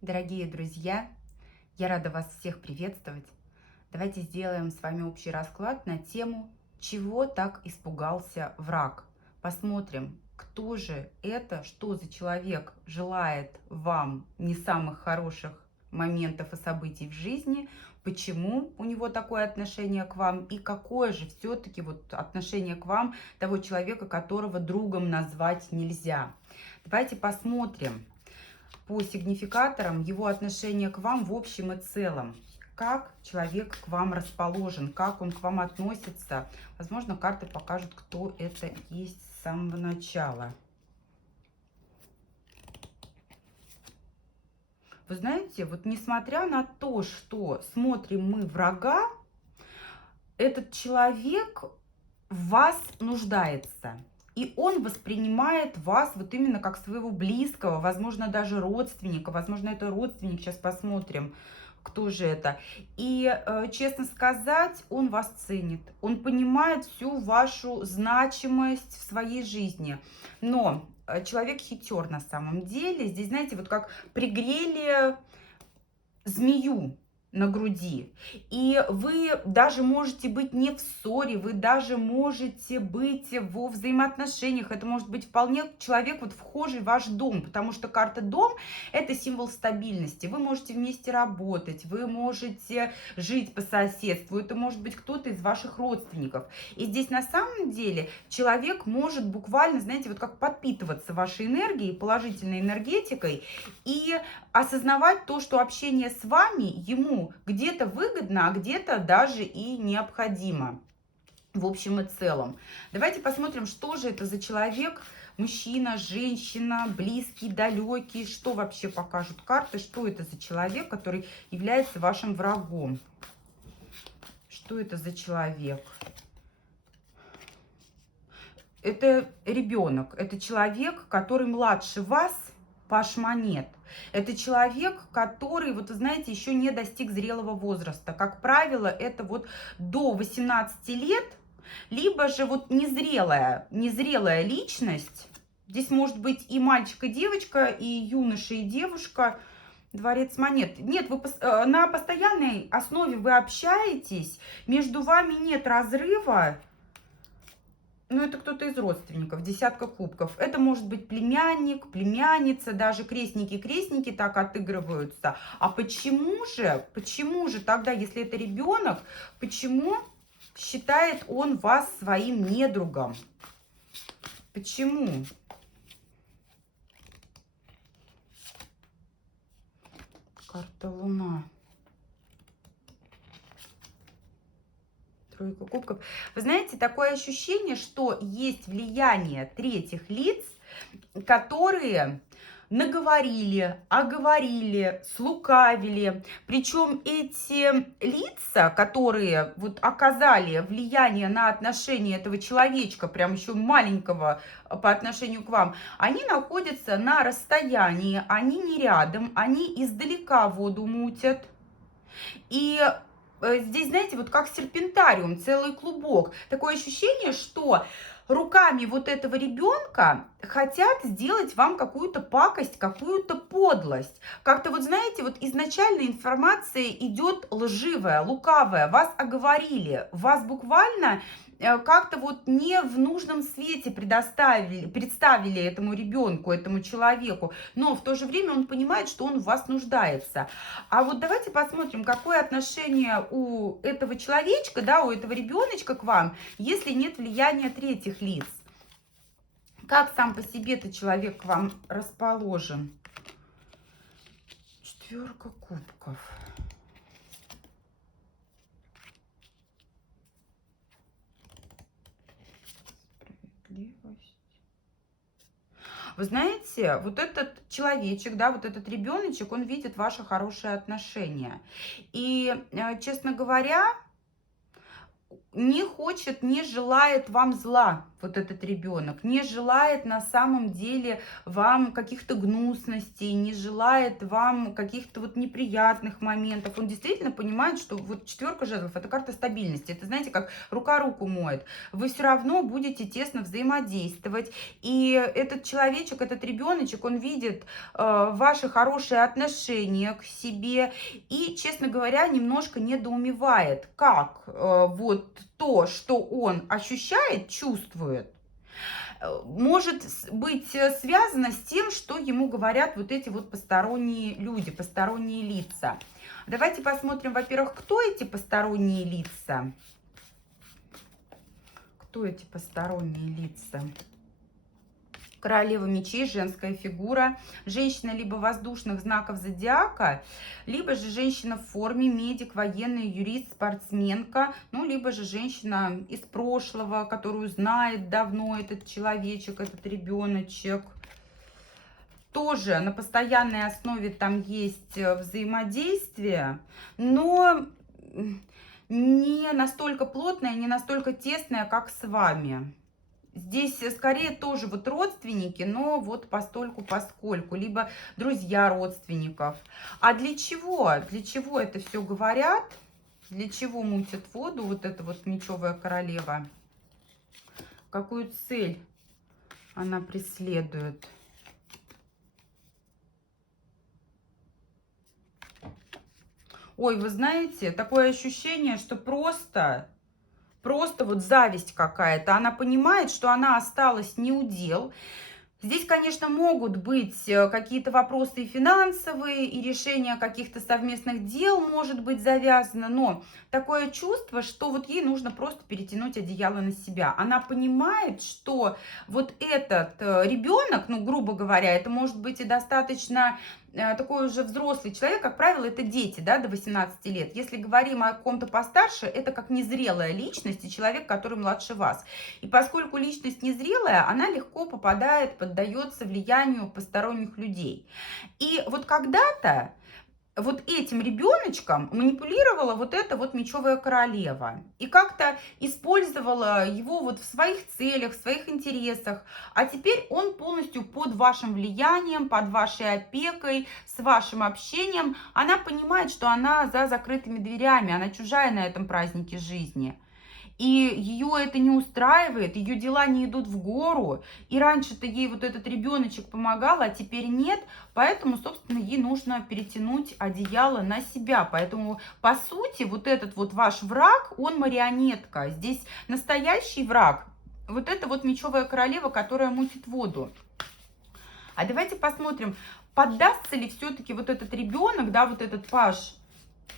Дорогие друзья, я рада вас всех приветствовать. Давайте сделаем с вами общий расклад на тему «Чего так испугался враг?». Посмотрим, кто же это, что за человек желает вам не самых хороших моментов и событий в жизни, почему у него такое отношение к вам и какое же все-таки вот отношение к вам того человека, которого другом назвать нельзя. Давайте посмотрим по сигнификаторам его отношение к вам в общем и целом. Как человек к вам расположен, как он к вам относится. Возможно, карты покажут, кто это есть с самого начала. Вы знаете, вот несмотря на то, что смотрим мы врага, этот человек в вас нуждается. И он воспринимает вас вот именно как своего близкого, возможно, даже родственника. Возможно, это родственник. Сейчас посмотрим, кто же это. И, честно сказать, он вас ценит. Он понимает всю вашу значимость в своей жизни. Но человек хитер на самом деле. Здесь, знаете, вот как пригрели змею на груди. И вы даже можете быть не в ссоре, вы даже можете быть во взаимоотношениях. Это может быть вполне человек, вот вхожий в ваш дом, потому что карта дом – это символ стабильности. Вы можете вместе работать, вы можете жить по соседству, это может быть кто-то из ваших родственников. И здесь на самом деле человек может буквально, знаете, вот как подпитываться вашей энергией, положительной энергетикой, и осознавать то, что общение с вами ему где-то выгодно, а где-то даже и необходимо. В общем и целом. Давайте посмотрим, что же это за человек. Мужчина, женщина, близкий, далекий. Что вообще покажут карты? Что это за человек, который является вашим врагом? Что это за человек? Это ребенок. Это человек, который младше вас, паш монет. Это человек, который, вот вы знаете, еще не достиг зрелого возраста. Как правило, это вот до 18 лет, либо же вот незрелая личность. Здесь может быть и мальчик, и девочка, и юноша, и девушка. Дворец монет. Нет, вы на постоянной основе вы общаетесь, между вами нет разрыва. Ну, это кто-то из родственников, десятка кубков. Это может быть племянник, племянница, даже крестники так отыгрываются. А почему же тогда, если это ребенок, почему считает он вас своим недругом? Почему? Карта Луна. Тройка кубков. Вы знаете, такое ощущение, что есть влияние третьих лиц, которые наговорили, оговорили, слукавили. Причем эти лица, которые вот оказали влияние на отношение этого человечка, прям еще маленького по отношению к вам, они находятся на расстоянии, они не рядом, они издалека воду мутят. И здесь, знаете, вот как серпентариум, целый клубок. Такое ощущение, что руками вот этого ребенка хотят сделать вам какую-то пакость, какую-то подлость. Как-то вот, знаете, вот изначально информация идет лживая, лукавая. Вас оговорили, вас буквально как-то вот не в нужном свете представили этому ребенку, этому человеку. Но в то же время он понимает, что он в вас нуждается. А вот давайте посмотрим, какое отношение у этого человечка, да, у этого ребеночка к вам, если нет влияния третьих лиц. Как сам по себе этот человек к вам расположен? Четверка кубков. Справедливость. Вы знаете, вот этот человечек, да, вот этот ребеночек, он видит ваши хорошие отношения. И, честно говоря, не хочет, не желает вам зла, вот этот ребенок, не желает на самом деле вам каких-то гнусностей, не желает вам каких-то вот неприятных моментов. Он действительно понимает, что вот четверка жезлов — это карта стабильности. Это, знаете, как рука руку моет. Вы все равно будете тесно взаимодействовать. И этот человечек, этот ребеночек, он видит ваши хорошие отношения к себе и, честно говоря, немножко недоумевает, как вот то, что он ощущает, чувствует, может быть связано с тем, что ему говорят вот эти вот посторонние люди, посторонние лица. Давайте посмотрим, во-первых, кто эти посторонние лица. Кто эти посторонние лица? Королева мечей, женская фигура, женщина либо воздушных знаков зодиака, либо же женщина в форме, медик, военный, юрист, спортсменка, ну, либо же женщина из прошлого, которую знает давно этот человечек, этот ребеночек. Тоже на постоянной основе там есть взаимодействие, но не настолько плотное, не настолько тесное, как с вами. Здесь скорее тоже вот родственники, но вот постольку-поскольку, либо друзья родственников. А для чего? Для чего это все говорят? Для чего мутят воду вот эта вот мечевая королева? Какую цель она преследует? Ой, вы знаете, такое ощущение, что просто вот зависть какая-то. Она понимает, что она осталась неудел. Здесь, конечно, могут быть какие-то вопросы и финансовые, и решение каких-то совместных дел может быть завязано, но такое чувство, что вот ей нужно просто перетянуть одеяло на себя. Она понимает, что вот этот ребенок, ну, грубо говоря, это может быть и достаточно такой уже взрослый человек, как правило, это дети, да, до 18 лет. Если говорим о ком-то постарше, это как незрелая личность и человек, который младше вас. И поскольку личность незрелая, она легко попадает, поддается влиянию посторонних людей. И вот когда-то вот этим ребеночком манипулировала вот эта вот мечевая королева. И как-то использовала его вот в своих целях, в своих интересах. А теперь он полностью под вашим влиянием, под вашей опекой, с вашим общением. Она понимает, что она за закрытыми дверями, она чужая на этом празднике жизни. И ее это не устраивает, ее дела не идут в гору. И раньше-то ей вот этот ребеночек помогал, а теперь нет. Поэтому, собственно, ей нужно перетянуть одеяло на себя. Поэтому, по сути, вот этот вот ваш враг, он марионетка. Здесь настоящий враг. Вот это вот мечевая королева, которая мутит воду. А давайте посмотрим, поддастся ли все-таки вот этот ребенок, да, вот этот паж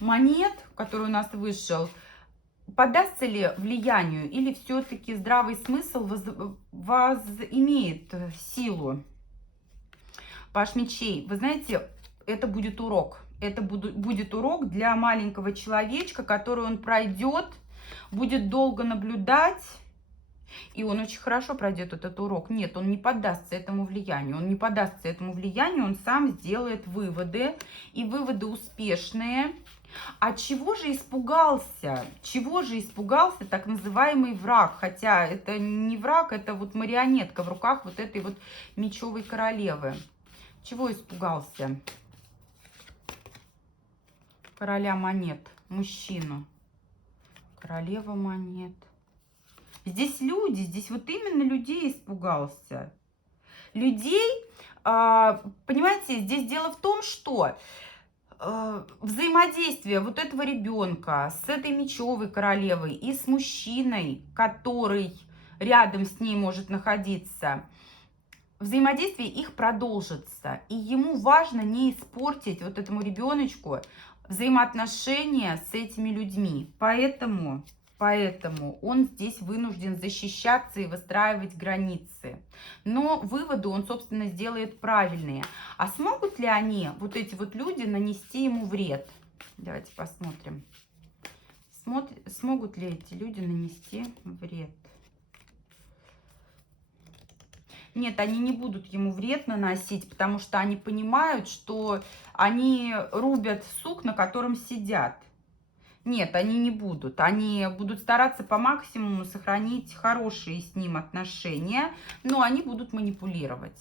монет, который у нас вышел, поддастся ли влиянию или все-таки здравый смысл имеет силу? Паж мечей, вы знаете, это будет урок. Это будет урок для маленького человечка, который он пройдет, будет долго наблюдать. И он очень хорошо пройдет этот урок. Нет, он не поддастся этому влиянию. Он не поддастся этому влиянию, он сам сделает выводы. И выводы успешные. А чего же испугался? Чего же испугался так называемый враг? Хотя это не враг, это вот марионетка в руках вот этой вот мечевой королевы. Чего испугался? Короля монет, мужчину. Королева монет. Здесь люди, здесь вот именно людей испугался. Людей, понимаете, здесь дело в том, что взаимодействие вот этого ребенка с этой мечевой королевой и с мужчиной, который рядом с ней может находиться, взаимодействие их продолжится. И ему важно не испортить вот этому ребеночку взаимоотношения с этими людьми. Поэтому он здесь вынужден защищаться и выстраивать границы. Но выводы он, собственно, сделает правильные. А смогут ли они, вот эти вот люди, нанести ему вред? Давайте посмотрим. Смогут ли эти люди нанести вред? Нет, они не будут ему вред наносить, потому что они понимают, что они рубят сук, на котором сидят. Нет, они не будут. Они будут стараться по максимуму сохранить хорошие с ним отношения, но они будут манипулировать.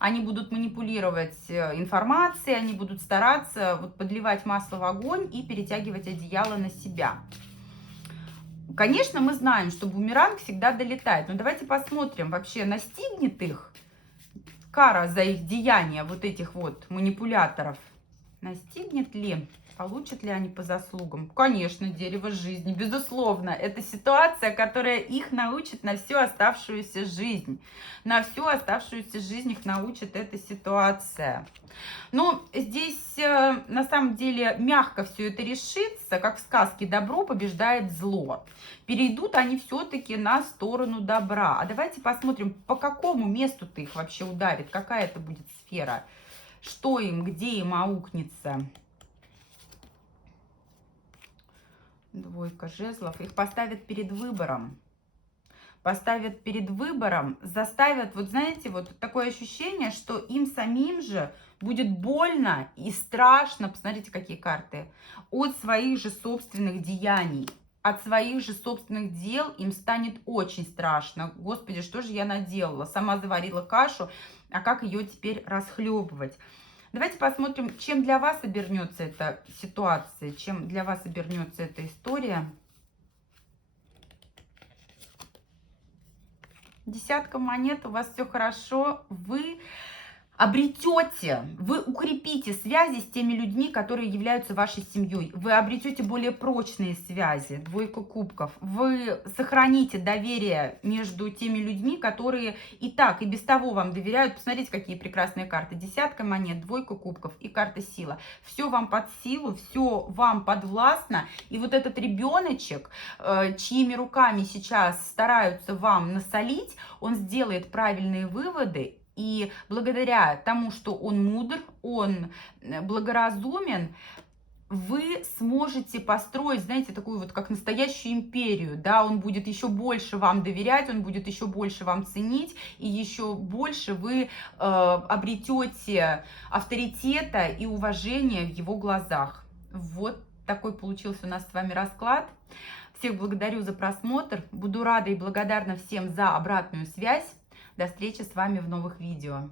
Они будут манипулировать информацией, они будут стараться вот подливать масло в огонь и перетягивать одеяло на себя. Конечно, мы знаем, что бумеранг всегда долетает, но давайте посмотрим, вообще настигнет их кара за их деяния, вот этих вот манипуляторов. Настигнет ли? Получат ли они по заслугам? Конечно, дерево жизни, безусловно. Это ситуация, которая их научит на всю оставшуюся жизнь. На всю оставшуюся жизнь их научит эта ситуация. Но здесь на самом деле мягко все это решится, как в сказке «Добро побеждает зло». Перейдут они все-таки на сторону добра. А давайте посмотрим, по какому месту-то их вообще ударит, какая это будет сфера, что им, где им аукнется. Двойка жезлов. Их поставят перед выбором. Поставят перед выбором, заставят, вот знаете, вот такое ощущение, что им самим же будет больно и страшно, посмотрите, какие карты, от своих же собственных деяний. От своих же собственных дел им станет очень страшно. Господи, что же я наделала? Сама заварила кашу, а как ее теперь расхлебывать? Давайте посмотрим, чем для вас обернется эта ситуация, чем для вас обернется эта история. Десятка монет, у вас все хорошо, вы обретете, вы укрепите связи с теми людьми, которые являются вашей семьей. Вы обретете более прочные связи, двойка кубков. Вы сохраните доверие между теми людьми, которые и так, и без того вам доверяют. Посмотрите, какие прекрасные карты. Десятка монет, двойка кубков и карта сила. Все вам под силу, все вам подвластно. И вот этот ребеночек, чьими руками сейчас стараются вам насолить, он сделает правильные выводы. И благодаря тому, что он мудр, он благоразумен, вы сможете построить, знаете, такую вот как настоящую империю, да, он будет еще больше вам доверять, он будет еще больше вам ценить, и еще больше вы обретете авторитета и уважения в его глазах. Вот такой получился у нас с вами расклад. Всех благодарю за просмотр, буду рада и благодарна всем за обратную связь. До встречи с вами в новых видео.